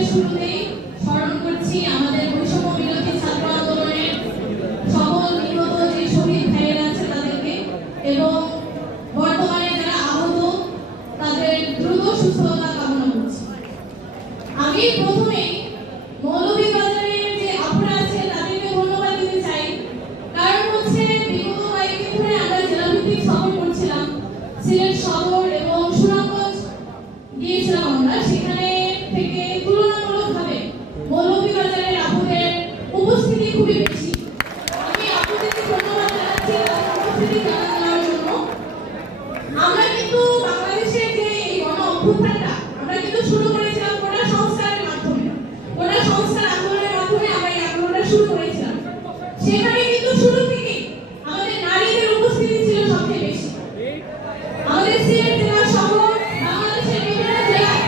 আন্দোলনের শুরুতেই স্মরণ করছি আমাদের বৈষম্য বিরোধী ছাত্র আন্দোলনের সকল নিহত যে শহীদ ভাইয়েরা আছে তাদেরকে, এবং বর্তমানে যারা আহত তাদের দ্রুত সুস্থতা কামনা করছি। আমি প্রথমেই মৌলভীবাজারের যে আপুরা আছে তাদেরকে ধন্যবাদ দিতে চাই। কারণ হচ্ছে বিগত কয়েকদিন ধরে আমরা জেলাভিত্তিক সফর করছিলাম, সিলেট সদর এবং সুনামগঞ্জ গিয়েছিলাম আমরা। সেখানে থেকে তুলনামূলকভাবে মৌলভীবাজারের আপুদের উপস্থিতি খুবই বেশি। আমি আপুদেরকে ধন্যবাদ জানাচ্ছি তাদের উপস্থিতি জানানোর জন্য। আমরা কিন্তু বাংলাদেশের যে এই গণ অভ্যুত্থানটা আমরা কিন্তু শুরু করেছিলাম কোটা সংস্কারের মাধ্যমে, কোটা সংস্কার আন্দোলনের মাধ্যমে আমরা এই আন্দোলনটা শুরু করেছিলাম। সেখানে কিন্তু শুরু থেকে আমাদের নারীদের উপস্থিতি ছিল সবচেয়ে বেশি। আমাদের সিলেট জেলা সহ বাংলাদেশের বিভিন্ন জেলায়,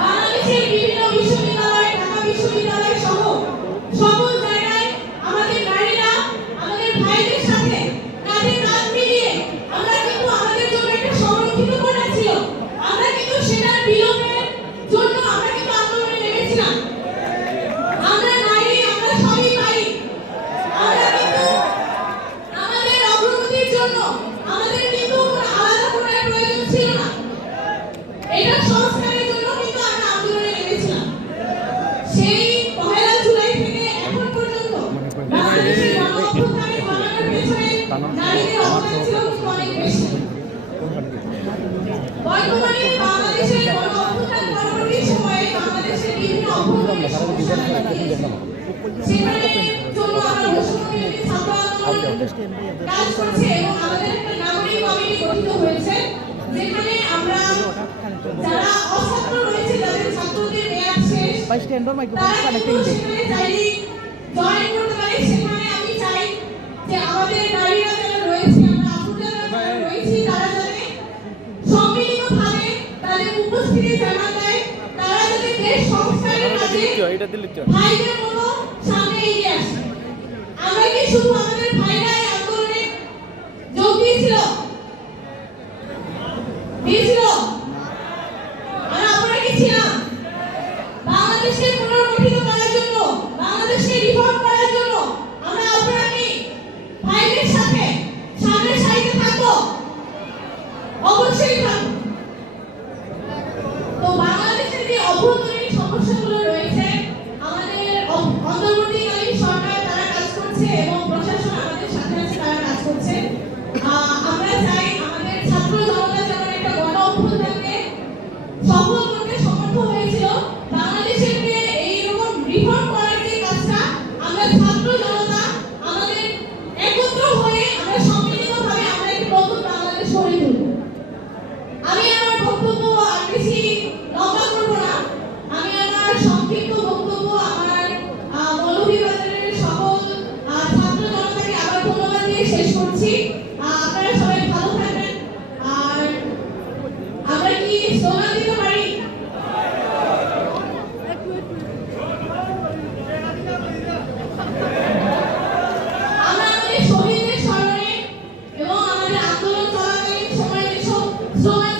বাংলাদেশের বিভিন্ন বিশ্ববিদ্যালয়, ঢাকা বিশ্ববিদ্যালয় সহ সকল জায়গায় আমাদের নারীরা আমাদের ভাইদের সাথে কাঁধে কাঁধ মিলিয়ে আমরা কিন্তু আমাদের জন্য একটা সংরক্ষিত কোটা ছিল, আমরা কিন্তু সেটার বিলোপের জন্য আমরা কিন্তু আন্দোলনে নেমেছিলাম। আমরা নারী, আমরা সবই পারি। আমরা কিন্তু আমাদের অগ্রগতির জন্য আমাদের কিন্তু কোনো আলাদা কোটার প্রয়োজন ছিল না। এটা সংস্কারের জন্য কিন্তু আমরা আন্দোলনে নেমেছিলাম। সেই 1 জুলাই থেকে এখন পর্যন্ত বাংলাদেশের গণ অভ্যুত্থানে বাংলার পেছনে নারীদের অবদান ছিল কিন্তু অনেক বেশি। বর্তমানে বাংলাদেশের গণ অভ্যুত্থান পরবর্তী সময়ে বাংলাদেশের বিভিন্ন অভ্যন্তরীণ সমস্যা দেখা দিয়েছে। সেখানে জন্য আমরা বৈষম্য বিরোধী ছাত্র আন্দোলন কাজ করছে এবং আমাদের একটা নাগরিক কমিটি গঠিত হয়েছে, যেখানে আমরা যারা অছাত্র রয়েছে, যাদের ছাত্রদের মেয়াদ শেষ, তারা কিন্তু সেখানে চাইলেই জয়েন করতে পারে। সেখানে আমি চাই যে আমাদের নারীরা যারা রয়েছে, আমরা আপুরা যারা রয়েছি, তারা যাতে সম্মিলিতভাবে তাদের উপস্থিতি জানান দেয়, তারা যাতে দেশ সংস্কারের কাজে ভাইদের মতো সামনে এগিয়ে আসে। আমরা কি শুধু আমাদের ভাইরা এই আন্দোলনে যোগ দিয়েছিল? আমরা কি ছিলাম? বাংলাদেশকে পুনর্গঠিত করার জন্য, বাংলাদেশকে রিফর্ম করার জন্য আমরা আপনারা কি ভাইদের সাথে সামনের সারিতে থাকবো? অবশ্যই থাকবো। তো বাংলাদেশের যে অভ্যন্তরীণ সমস্যাগুলো রয়েছে, আমাদের অন্তর্বর্তীকালীন সরকার তারা কাজ করছে এবং প্রশাসন আমাদের সাথে আছে, তারা কাজ করছে। আমরা চাই আমাদের ছাত্র জনতা যেমন একটা গণ অভ্যুত্থানকে সফল করতে সমর্থ হয়েছিল, বাংলাদেশের যে এইরকম রিফর্ম করার যে কাজটা আমরা ছাত্র জনতা আমাদের একত্র হয়ে আমরা সম্মিলিতভাবে আমরা একটি নতুন বাংলাদেশ গড়ে তুলব। আমি আমার বক্তব্য আর বেশি লম্বা করব না। আমি আমার সংক্ষিপ্ত বক্তব্য আমার মৌলভীবাজারের সকল ছাত্র জনতাকে আবার ধন্যবাদ দিয়ে শেষ করছি। আপনারা সবাই ভালো থাকবেন। আর আমরা কি স্লোগান দিতে পারি? আমরা আমাদের শহীদদের স্মরণে এবং আমাদের আন্দোলন চলাকালীন সময়ে যেসব স্লোগান